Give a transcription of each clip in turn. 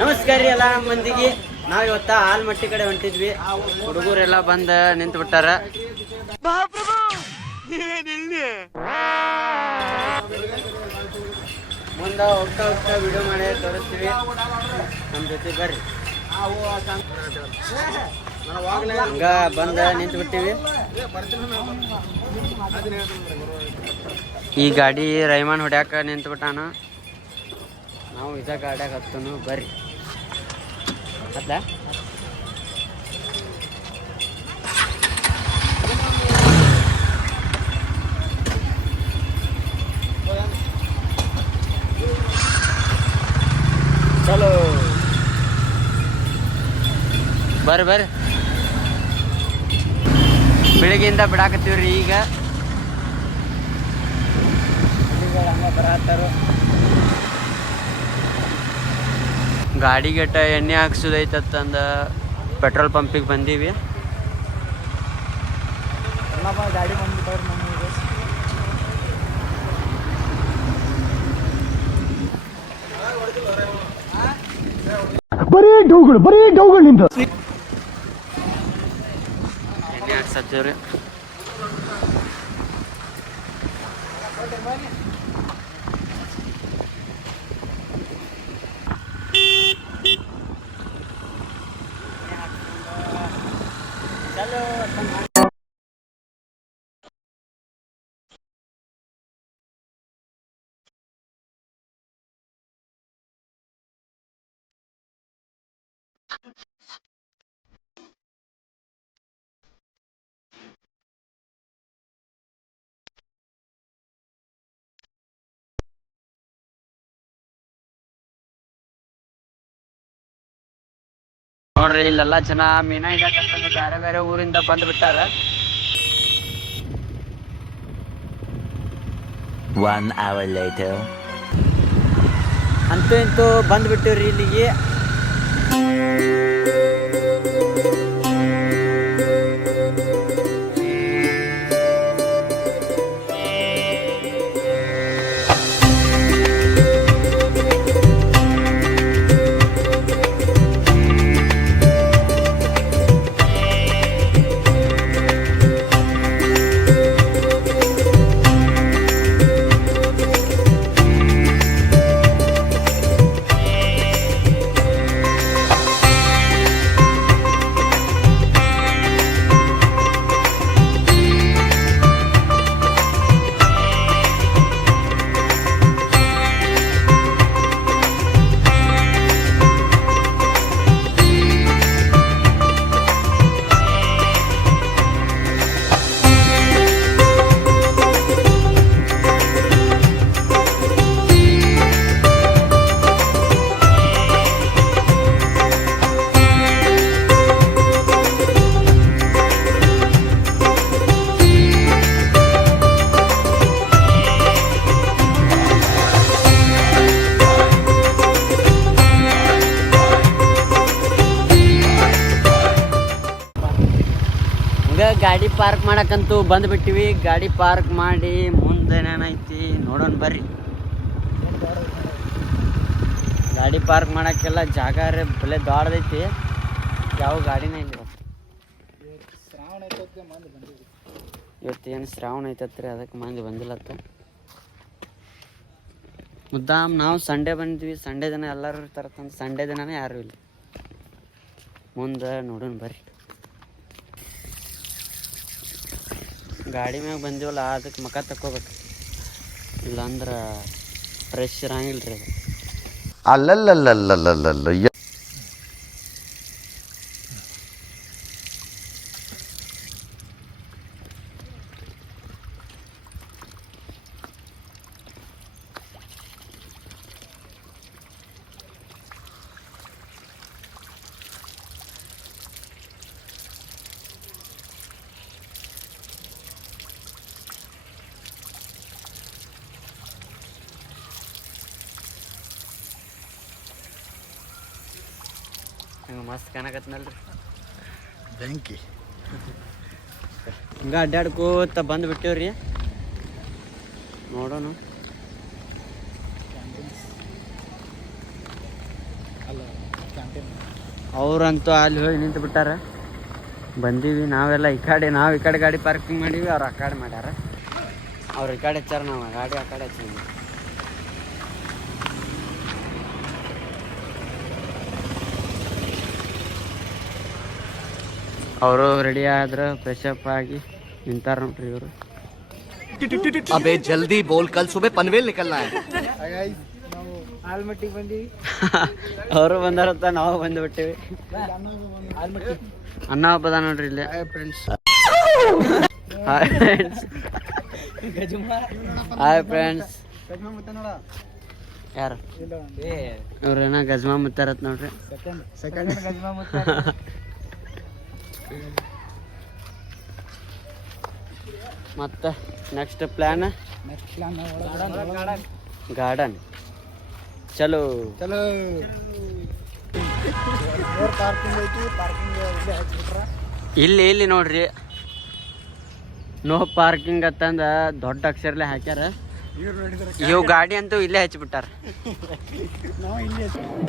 ನಮಸ್ಕಾರ ರೀ ಎಲ್ಲ ಮಂದಿಗೆ. ನಾವ್ ಇವತ್ತ ಆಲ್ಮಟ್ಟಿ ಕಡೆ ಹೊಂಟಿದ್ವಿ. ಹುಡುಗರೆಲ್ಲ ಬಂದ ನಿಂತು ಬಿಟ್ಟಾರ. ಮುಂದ ಹೋಗ್ತಾ ಹೋಗ್ತಾ ವಿಡಿಯೋ ಮಾಡಿ ತೋರಿಸ್ತೀವಿ. ನಮ್ ಜೊತೆ ಬರ್ರಿ. ಹಂಗ ಬಂದ ನಿಂತು ಬಿಟ್ಟಿವಿ. ಈ ಗಾಡಿ ರೈಮಾನ್ ಹೊಡ್ಯಾಕ ನಿಂತು ಬಿಟ್ಟಾನ. ನಾವು ಇದ ಗಾಡ್ಯಾಗ ಹತ್ತನು ಬರ್ರಿ. ಅದ ಚಲೋ ಬರ್ರಿ ಬರ್ರಿ. ಬೆಳಿಗ್ಗೆಯಿಂದ ಬಿಡಾಕತ್ತೀವ್ರಿ. ಈಗ ಹಂಗ ಬರತ್ತಾರು. ಗಾಡಿಗೆಟ್ಟ ಎಣ್ಣೆ ಹಾಕ್ಸೋದೈತಂದ ಪೆಟ್ರೋಲ್ ಪಂಪಿಗೆ ಬಂದೀವಿ. ಗಾಡಿ ಬಂದ್ಬಿಟ್ಟವ್ರಿ ನಮಗೆ. ಬರೀ ಡೌಗಳು ನಿಂತು ಎಣ್ಣೆ ಹಾಕ್ಸತ್ತೀವ್ರಿ. ನೋಡ್ರಿ ಇಲ್ಲೆಲ್ಲ ಜನ ಮೀನಾ ಹಿಡಿಯಾಕಂತಂದು ಬೇರೆ ಬೇರೆ ಊರಿಂದ ಬಂದು ಬಿಟ್ಟಾರ. 1 hour later. ಅಂತೂ ಇಂತೂ ಬಂದ್ಬಿಟ್ಟಿವ್ರಿ ಇಲ್ಲಿಗೆ. ಗಾಡಿ ಪಾರ್ಕ್ ಮಾಡಕ್ಕಂತೂ ಬಂದ್ಬಿಟ್ಟಿವಿ. ಗಾಡಿ ಪಾರ್ಕ್ ಮಾಡಿ ಮುಂದೆ ಏನೈತಿ ನೋಡೋಣ ಬರ್ರಿ. ಗಾಡಿ ಪಾರ್ಕ್ ಮಾಡಕ್ಕೆಲ್ಲ ಜಾಗ ರೀ ಬೆಲೆ ದೊಡ್ಡದೈತಿ. ಯಾವ ಗಾಡಿನೇ ಇಲ್ಲ. ಇವತ್ತೇನು ಶ್ರಾವಣ ಐತತ್ರಿ, ಅದಕ್ಕೆ ಮಂದಿ ಬಂದಿಲ್ಲತ್ತ. ಮುದ್ದಾಮ್ ನಾವು ಸಂಡೇ ಬಂದ್ವಿ. ಸಂಡೇ ದಿನ ಎಲ್ಲರೂ ಇರ್ತಾರತ್ತಂತ. ಸಂಡೇ ದಿನನೇ ಯಾರು ಇಲ್ಲ. ಮುಂದೆ ನೋಡೋಣ ಬರ್ರಿ. ಗಾಡಿ ಮ್ಯಾಗ ಬಂದಿವಲ್ಲ ಅದಕ್ಕೆ ಮಕ ತಕ್ಕೋಬೇಕು, ಇಲ್ಲಾಂದ್ರೆ ಫ್ರೆಶ್ ಇರಂಗಿಲ್ಲ ರೀ ಅದು. ಅಲ್ಲಲ್ಲಲ್ಲಲ್ಲಲ್ಲಲ್ಲ ಹಂಗೆ ಮಸ್ತ್ ಕಾಣಕತ್ನಲ್ರಿ ಬೆಂಕಿ. ಹಂಗೆ ಅಡ್ಡಾಡ್ಕೋತ ಬಂದುಬಿಟ್ಟಿವ್ರಿ. ನೋಡೋಣ. ಅವ್ರಂತೂ ಅಲ್ಲಿ ಹೋಗಿ ನಿಂತು ಬಿಟ್ಟಾರ. ಬಂದೀವಿ ನಾವೆಲ್ಲ ಈ ಕಡೆ ಗಾಡಿ ಪಾರ್ಕಿಂಗ್ ಮಾಡೀವಿ, ಅವ್ರು ಆ ಕಡೆ ಮಾಡ್ಯಾರ. ಅವ್ರು ಈ ಕಡೆ ಹಚ್ಚಾರ, ನಾವು ಗಾಡಿ ಆ ಕಡೆ ಹಚ್ಚೀವಿ. ಅವರು ರೆಡಿ ಆದ್ರೆ ಫ್ರೆಶಪ್ ಆಗಿ ನಿಂತಾರ ನೋಡ್ರಿ ಇವರು. अबे जल्दी बोल, कल सुबह पनवेल निकलना है. ಆಲ್ಮಟ್ಟಿಗೆ ಬಂದೀವಿ. ಅವರು ಬಂದಾರತ್ತ ನಾವು ಬಂದುಬಿಟ್ಟಿವಿ. ಅನ್ನ ಹಬ್ಬದ ನೋಡ್ರಿ ಇಲ್ಲಿ. Hi friends. ಯಾರು ಇವ್ರೇನ ಗಜ್ಮಾ ಮುತ್ತಾರತ್ ನೋಡ್ರಿ. ಮತ್ತೆ ನೆಕ್ಸ್ಟ್ ಪ್ಲಾನ್ ಗಾರ್ಡನ್. ಚಲೋ ಚಲೋ. ಪಾರ್ಕಿಂಗ್ ಐತಿ, ಪಾರ್ಕಿಂಗ್ ಇಲ್ಲಿ ನೋಡ್ರಿ, ನೋ ಪಾರ್ಕಿಂಗ್ ಅಂತಂದ ದೊಡ್ಡ ಅಕ್ಷರಲೆ ಹಾಕ್ಯಾರ. ಇವು ಗಾಡಿ ಅಂತೂ ಇಲ್ಲೇ ಹಚ್ಚಿಬಿಟ್ಟಾರ.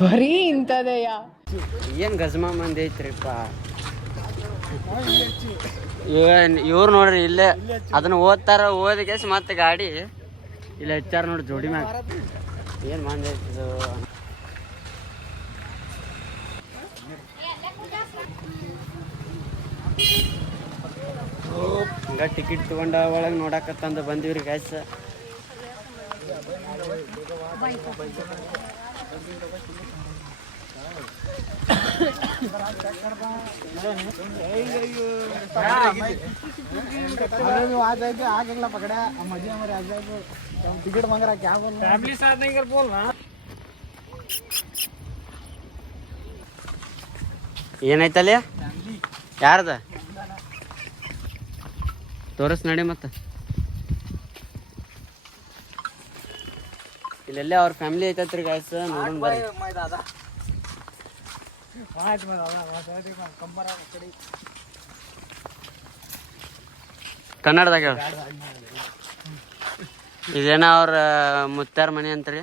ಬರೀ ಇಂಥದೆಯ. ಏನ್ ಗಜ್ಮಾ ಮಂದಿ ಐತ್ರಿಪ್ಪ ಇವ್ರು ನೋಡ್ರಿ ಇಲ್ಲೇ ಅದನ್ನ ಓದ್ತಾರ. ಓದಿಗೆಸ್ ಮತ್ತೆ ಗಾಡಿ ಇಲ್ಲಿ ಹಚ್ಚಾರ ನೋಡ್ರಿ ಜೋಡಿ ಮ್ಯಾಗ. ಏನ್ ಮಂದಿ ಐತಿದು. ಹಂಗ ಟಿಕೆಟ್ ತಗೊಂಡ ಒಳಗೆ ನೋಡಕತ್ತಂದ ಬಂದಿವ್ರಿ ಗ್ಯಾಸ್. ಆಗಲ್ಲ ಪಕಡ್ಯಾ मजी हमारे आ जाए टिकट मांग रहा क्या बोल फैमिली साथ नहीं कर बोल रहा. ಏನೈತಲ್ಲ ಯಾರದ ತೋರಿಸ್ ನಡಿ. ಮತ್ತೆ ಇಲ್ಲೆಲ್ಲೇ ಅವ್ರ ಫ್ಯಾಮಿಲಿ ಐತತ್ರಿ ಗಾಯ್ಸ್, ನೋಡೋಣ ಬರ್ರಿ. ಕನ್ನಡದಾಗ ಹೇಳ. ಇದೇನ ಅವ್ರ ಮುತ್ತಾರ ಮನೆ ಅಂತ್ರಿ.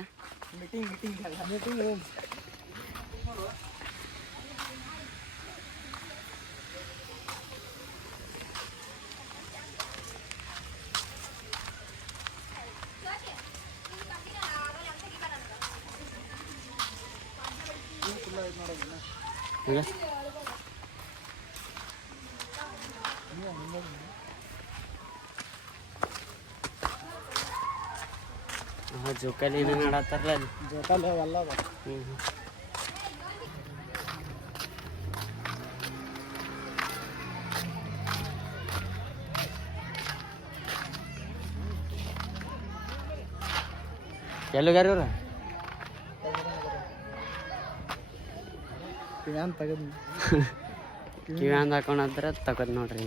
ಜೋಕಾಲಿ ಏನೇನು ಆಡತ್ತಾರಲ್ಲ ಅಲ್ಲಿ. ಜೋಕಾಲಿ ಅವೆಲ್ಲ ಎಲ್ಲುಗಾರಿ ಇವ್ರ ಕಿವ್ಯಾನ್ ತೆಗೆದು ಕಿವ್ಯಾಂದ ಹಾಕೊಂಡ್ರೆ ತಗದ್ ನೋಡ್ರಿ.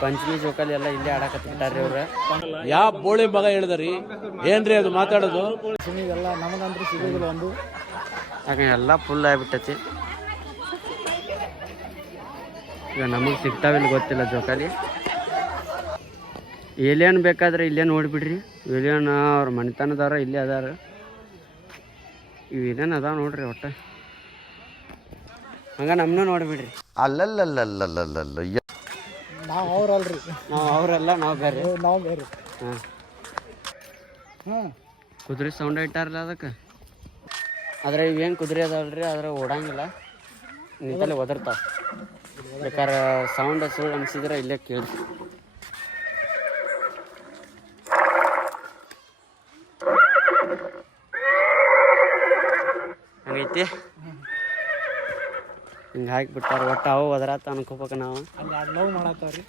ಪಂಚಮಿ ಜೋಕಾಲಿ ಎಲ್ಲ ಇಲ್ಲೇ ಆಡಕತ್ತಿರ್ತಾರ್ರಿ ಅವ್ರ. ಯಾವ ಬೋಳಿ ಮಗ ಹೇಳಿದ್ರಿ ಏನ್ರಿ ಅದು ಮಾತಾಡೋದು? ಎಲ್ಲ ನಮಗಂದ್ರೆ ಸಿಗೋದಿಲ್ಲ ಒಂದು. ಆಗ ಎಲ್ಲ ಫುಲ್ ಆಗಿಬಿಟ್ಟೈತಿ. ಈಗ ನಮಗೆ ಸಿಗ್ತಾವಿಲ್ಲ ಗೊತ್ತಿಲ್ಲ ಜೋಕಾಲಿ. ಏಲಿಯನ್ ಬೇಕಾದ್ರೆ ಇಲ್ಲೇ ನೋಡಿಬಿಡ್ರಿ. ಏಲಿಯನ್ ಅವ್ರ ಮನೆತನದವ್ರ ಇಲ್ಲೇ ಅದಾರ. ಇವು ಏನೇನು ಅದಾವ ನೋಡ್ರಿ ಒಟ್ಟು. ಹಂಗ ನಮ್ಮನ್ನ ನೋಡಿಬಿಡ್ರಿ. ಅಲ್ಲಲ್ಲಲ್ಲಲ್ಲಲ್ಲಲ್ಲ ನಾವು ಅವ್ರಲ್ರಿ, ನಾವು ಅವರೆಲ್ಲ ನಾವು ಬೇರೆ. ನಾವು ಬೇರೆ. ಹಾಂ ಹಾಂ ಕುದುರೆ ಸೌಂಡ್ ಇಟ್ಟಾರಲ್ಲ ಅದಕ್ಕೆ. ಆದ್ರೆ ಇವೇನು ಕುದುರೆ ಅದಾವಲ್ರಿ, ಅದ್ರ ಓಡಂಗಿಲ್ಲ, ನಿಂತಲ್ಲಿ ಒದರ್ತಾವ. ಬೇಕಾದ್ರೆ ಸೌಂಡ್ ಸುಳ್ಳು ಅನಿಸಿದ್ರೆ ಇಲ್ಲೇ ಕೇಳಿ. ಹಂಗೈತಿ. ಹಿಂಗೆ ಹಾಕಿಬಿಟ್ಟಾರ. ಒಟ್ಟು ಅವು ಒದರಾತ ಅನ್ಕೋಬೇಕು ನಾವು. ಅಲ್ಲಿ ಲವ್ ಮಾಡತ್ತಾವ್ರಿ.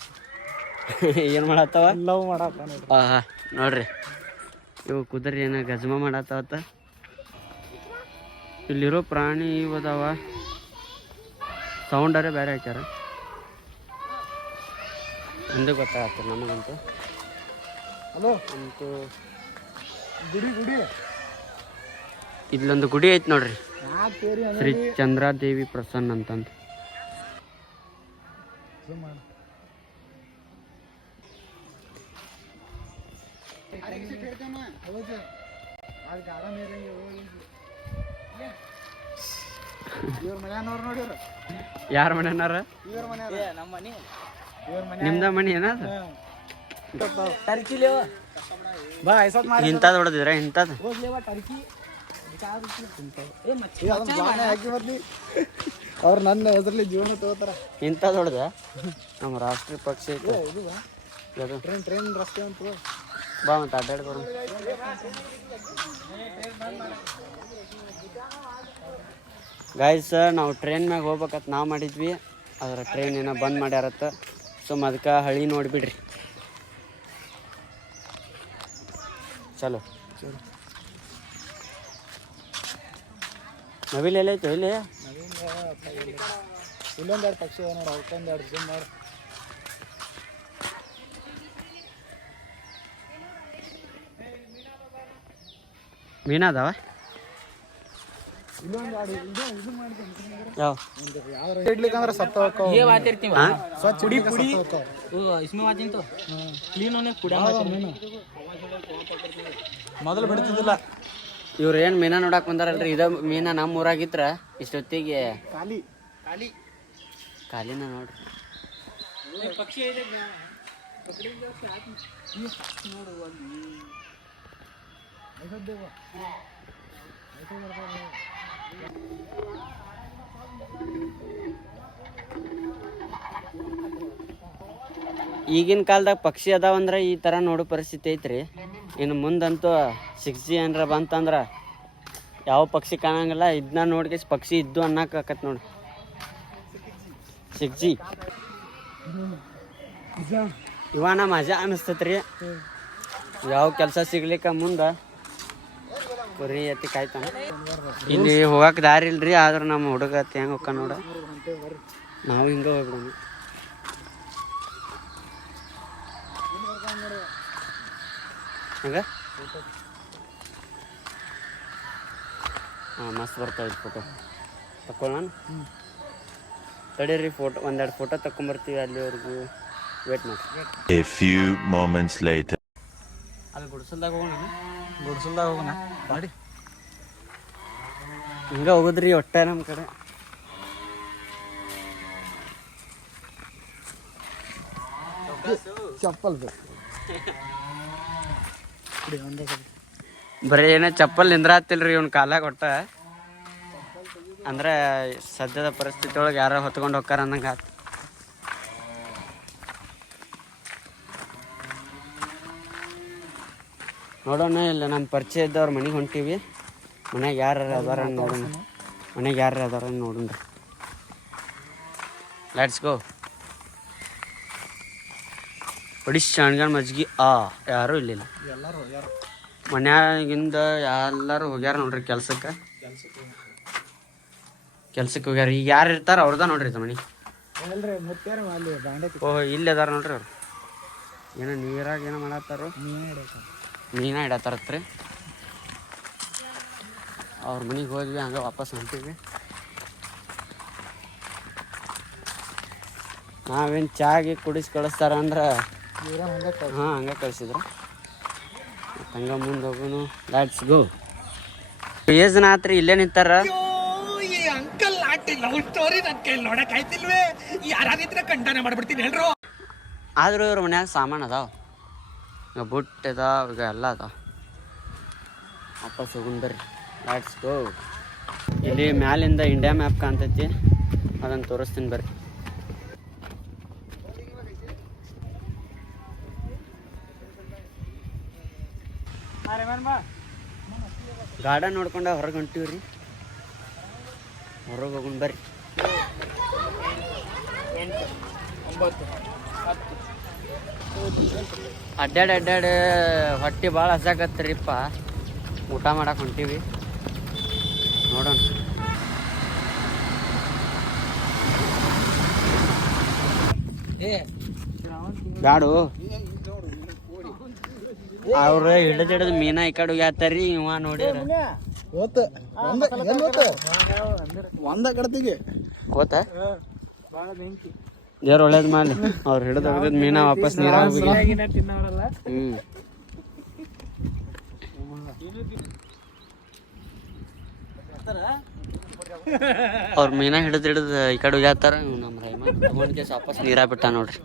ಏನು ಮಾಡತ್ತಾವ? ಲವ್ ಮಾಡತ್ತ ನೋಡ್ರಿ. ಹಾಂ ನೋಡ್ರಿ, ಇವು ಕುದುರೆ ಏನ ಗಜ್ಮ ಮಾಡತ್ತಾವತ್ತ. ಇಲ್ಲಿರೋ ಪ್ರಾಣಿ ಇವು ಅದಾವ, ಸೌಂಡರೇ ಬೇರೆ ಹಾಕ್ಯಾರ. ಹಿಂದೆ ಗೊತ್ತಾಗತ್ತೆ ನಮಗಂತೂ. ಹಲೋ ಅಂತೂ ಗುಡಿ ಗುಡಿ ಇಲ್ಲೊಂದು ಗುಡಿ ಐತಿ ನೋಡ್ರಿ. ಯಾವ ಸೇರಿ ಶ್ರೀ ಚಂದ್ರಾದೇವಿ ಪ್ರಸನ್ನ ಅಂತಂದು. ಇವ್ರ ಮನ್ಯಾನವ್ರು ನೋಡಿವ್ರ ಯಾರ ಮನೆನಾರ? ಇವ್ರ ಮನೆ ನಮ್ಮ ಮನೆ ಇವ್ರ ಮನೆ ನಿಮ್ದ ಮನಿ ಏನದ? ಟರ್ಕಿಲೇವ ಬಾ ಐಸತ್ ಮಾಡಿ ಇಂಥದ್ದು ಹೊಡೆದಿದ್ರ ಇಂಥದ್ದು? ಹೋಗ್ಲೇವ ಟರ್ಕಿ ಹಾಕಿ ಬರ್ಲಿ ಅವ್ರು ನನ್ನ ಹೆಸರಲ್ಲಿ ಜೀವನ ತಗೋತಾರ. ಇಂಥದ್ದು ಹೊಡೆದ ನಮ್ಮ ರಾಷ್ಟ್ರೀಯ ಪಕ್ಷ ಐತೆ ಇದು ಅದು. ಟ್ರೈನ್ ರಸ್ತೆ ಅಂತ ಬಾ ಮತ್ತೆ ಅಡ್ಡಾಡಿ ಬರೋಣ. ಗಾಯ್ಸ್ ನಾವು ಟ್ರೈನ್ ಮ್ಯಾಗ ಹೋಗ್ಬೇಕಂತ ನಾವು ಮಾಡಿದ್ವಿ, ಅದ್ರ ಟ್ರೈನ್ ಏನೋ ಬಂದ್ ಮಾಡ್ಯಾರತ್ತ. ಸೊ ಅದಕ್ಕೆ ಹಳಿ ನೋಡಿಬಿಡ್ರಿ. ಚಲೋ ನವಿಲ್ ಎಲ್ಲೈತು ಇಲ್ಲಿ? ಇಲ್ಲೊಂದೆರಡು ಪಕ್ಷಿ ಅದ ನೋಡಿ, ಅವಕ್ಕೊಂದೆರಡು ಜೂಮ್ ಮಾಡಿ. ಮೀನದಾವ? ಇಲ್ಲೊಂದೆರಡು ಇದು ಮಾಡ್ತೀನಿ ಯಾವ ಇಡ್ಲಿಕ್ಕಂದ್ರೆ ಸತ್ತ ಹೋಗ್ತಾವ. ಸ್ವಚ್ಛ पुड़ी ಇಡ್ಲಿಕ್ಕೆ पुड़ी ಸತ್ತ ಹೋಗ್ತಾವ. वो इसमें वाचिन तो क्लीन होने पुड़ा ಮೀನು ಮೊದಲು ಬಿಡ್ತಿದ್ದಿಲ್ಲ. ಇವ್ರು ಏನು ಮೀನ ನೋಡಕ್ ಬಂದಾರಲ್ರಿ, ಇದ ಮೀನ ನಮ್ಮ ಊರಾಗಿದ್ರ ಇಷ್ಟೊತ್ತಿಗೆ ಖಾಲಿ ಖಾಲಿನ ನೋಡ್ರಿ. पक्षी है ಈಗಿನ ಕಾಲದಾಗ ಪಕ್ಷಿ ಅದಾವಂದ್ರೆ ಈ ಥರ ನೋಡೋ ಪರಿಸ್ಥಿತಿ ಐತ್ರಿ. ಇನ್ನು ಮುಂದಂತೂ 6G ಏನಾರ ಬಂತಂದ್ರೆ ಯಾವ ಪಕ್ಷಿ ಕಾಣಂಗಿಲ್ಲ. ಇದನ್ನ ನೋಡ್ಕೆ ಪಕ್ಷಿ ಇದ್ದು ಅನ್ನಕತ್ ನೋಡಿ. 6G ಇವನ ಮಜಾ ಅನಿಸ್ತತ್ರಿ. ಯಾವ ಕೆಲಸ ಸಿಗ್ಲಿಕ್ಕ ಮುಂದೆ ಕುರಿ ಎತ್ತಿ ಕಾಯ್ತಾನ. ಇಲ್ಲಿ ಹೋಗಕ್ಕೆ ದಾರಿ ಇಲ್ರಿ, ಆದ್ರೆ ನಮ್ಮ ಹುಡುಗ ಹೆಂಗೆ ಹೋಗ್ಕ ನೋಡ, ನಾವು ಹಿಂಗೆ ಹೋಗ್ಬಿಡೋಣ. ಹಂಗ ಹಾಂ ಮಸ್ತ್ ಬರ್ತಾವೆ ಫೋಟೋ ತಗೊಳ್ಳೋಣ. ತಡೀರಿ, ಒಂದೆರಡು ಫೋಟೋ ತಗೊಂಬರ್ತೀವಿ. ಅಲ್ಲಿವರೆಗೂ ವೇಟ್ ಮಾಡಿ. A few moments later. ಅಲ್ಲಿ ಗುಡ್ಸಲ್ದಾಗ ಹೋಗೋಣ. ಗುಡ್ಸಲ್ದಾಗ ಹೋಗೋಣ ಮಾಡಿ. ಹಿಂಗೆ ಹೋಗುದ್ರಿ ಒಟ್ಟೆ ನಮ್ಮ ಕಡೆ. ಚಪ್ಪಲ್ ಬೇಕು ಬರೀ ಏನೋ ಚಪ್ಪಲ್ ನಿಂದ್ರಾತಿಲ್ರಿ ಇವ್ನ ಕಾಲಾಗ ಒಟ್ಟ. ಅಂದ್ರೆ ಸದ್ಯದ ಪರಿಸ್ಥಿತಿ ಒಳಗೆ ಯಾರೋ ಹೊತ್ಕೊಂಡು ಹೋಗ್ತಾರ ಅನ್ನಂಗೆ ಆತು. ನೋಡೋಣ, ಇಲ್ಲ ನಮ್ಮ ಪರಿಚಯ ಇದ್ದವ್ರ ಮನೆಗೆ ಹೊಂಟೀವಿ. ಮನ್ಯಾಗ ಯಾರು ಅದಾರ ನೋಡೋಣ. ಮನೆಗೆ ಯಾರು ಅದಾರ ನೋಡೋಣ. Let's go. ಒಡಿಶ್ ಶಾಣ್ಗಣ ಮಜ್ಗಿ ಯಾರೂ ಇಲ್ಲಿಲ್ಲ. ಎಲ್ಲರೂ ಯಾರು ಮನ್ಯಾಗಿಂದ ಎಲ್ಲರೂ ಹೋಗ್ಯಾರ ನೋಡ್ರಿ ಕೆಲ್ಸಕ್ಕೆ ಹೋಗ್ಯಾರ. ಈಗ ಯಾರು ಇರ್ತಾರ ಅವ್ರದ ನೋಡ್ರಿ ಮನೆ. ಎಲ್ರಿ ಮುತ್ಯಾರ ಅಲ್ಲಿ ಬಾಂಡೆ ಓಹ್ ಇಲ್ಲಿ ಅದಾರ ನೋಡ್ರಿ ಅವ್ರು. ಏನೋ ನೀರಾಗ ಏನೋ ಮಾಡತ್ತಾರ, ಮೀನ ಇಡತ್ತಾರತ್ರಿ. ಅವ್ರ ಮನೆಗೆ ಹೋದ್ವಿ, ಹಂಗೆ ವಾಪಸ್ ಹೊಂಟೀವಿ. ನಾವೇನು ಚಾಗಿ ಕುಡಿಸಿ ಕಳಿಸ್ತಾರ ಅಂದ್ರೆ ಹಾಂ ಹಂಗೆ ಕಳಿಸಿದ್ರು. ಹಂಗೆ ಮುಂದೆ ಹೋಗೋನು. Let's go. ಏಜ್ ಜನ ಆತ್ರಿ ಇಲ್ಲೇ ನಿಂತಾರ. ಅಂಕಲ್ ಆಂಟಿ ಲವ್ ಸ್ಟೋರಿ ನನ್ನ ಕೈಲಿ ನೋಡಕ್ ಆಯ್ತಿಲ್ವೇ? ಯಾರಾದಿದ್ರೆ ಖಂಡನೆ ಮಾಡ್ಬಿಡ್ತೀನಿ ಹೇಳ್ರು. ಆದ್ರೂ ಇವ್ರ ಮನ್ಯಾಗ ಸಾಮಾನು ಅದಾವ, ಈಗ ಬುಟ್ಟ ಅದಾವ, ಈಗ ಎಲ್ಲ ಅದಾವ. ವಾಪಸ್ ಹೋಗುನ್ ಬರ್ರಿ. Let's go. ಇಲ್ಲಿ ಮ್ಯಾಲಿಂದ ಇಂಡಿಯಾ ಮ್ಯಾಪ್ ಕಾಣ್ತೈತಿ, ಅದನ್ನು ತೋರಿಸ್ತೀನಿ ಬರ್ರಿ. ಗಾರ್ಡನ್ ನೋಡ್ಕೊಂಡು ಹೊರಗೆ ಹೊಂಟೀವ್ರಿ. ಹೊರಗೆ ಹೋಗೋಣ ಬರ್ರಿ. 9 ಅಡ್ಡಾಡಿ ಹೊಟ್ಟೆ ಭಾಳ ಹಸಾಕತ್ರಿಪ್ಪ. ಊಟ ಮಾಡಕ್ಕೆ ಹೊಂಟೀವಿ, ನೋಡೋಣ. ಬ್ಯಾಡು, ಅವ್ರು ಹಿಡಿದು ಮೀನ ಈ ಕಡೆ ಹೋಗ್ಯಾತಾರಿ. ಇವ ನೋಡಿ ಒಂದ ಕಡ್ತಿಗೆ ಗೊತ್ತಾ ಭಾಳ ಬೆಂಕಿ ದೇವ್ರ ಒಳ್ಳೇದ್ ಮಾಡ್ಲಿ ಅವ್ರು ಹಿಡಿದು ಮೀನಾ ವಾಪಸ್ ನೀರಾಗ ಹೋಗಿ ತಿನ್ನೋರಲ್ಲ ಅವ್ರ ಮೀನಾ ಹಿಡಿದು ಈ ಕಡೆ ಹೋಗ್ಯಾತಾರ ನಮ್ಮ ರೈಮ ತಗೊಂಡ್ ಕೇಸ್ ವಾಪಸ್ ನೀರಾಗ ಬಿಟ್ಟ ನೋಡ್ರಿ.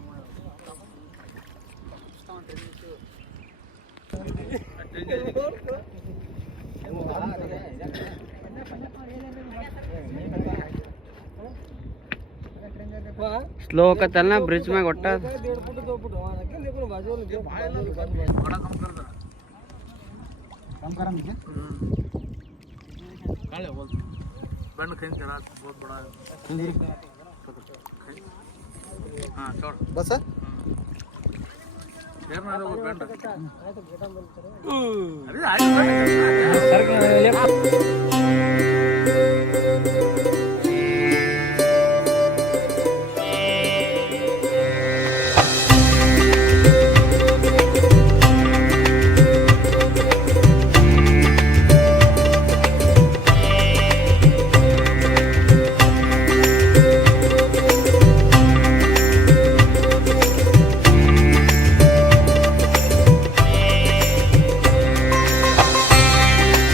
ಸ್ಲೋ ಹೋಗತ್ತಲ್ಲ ಬ್ರಿಡ್ಜ್ ಮ್ಯಾಗ ಒಟ್ಟ ಬಸ್ ಸರ್ಕ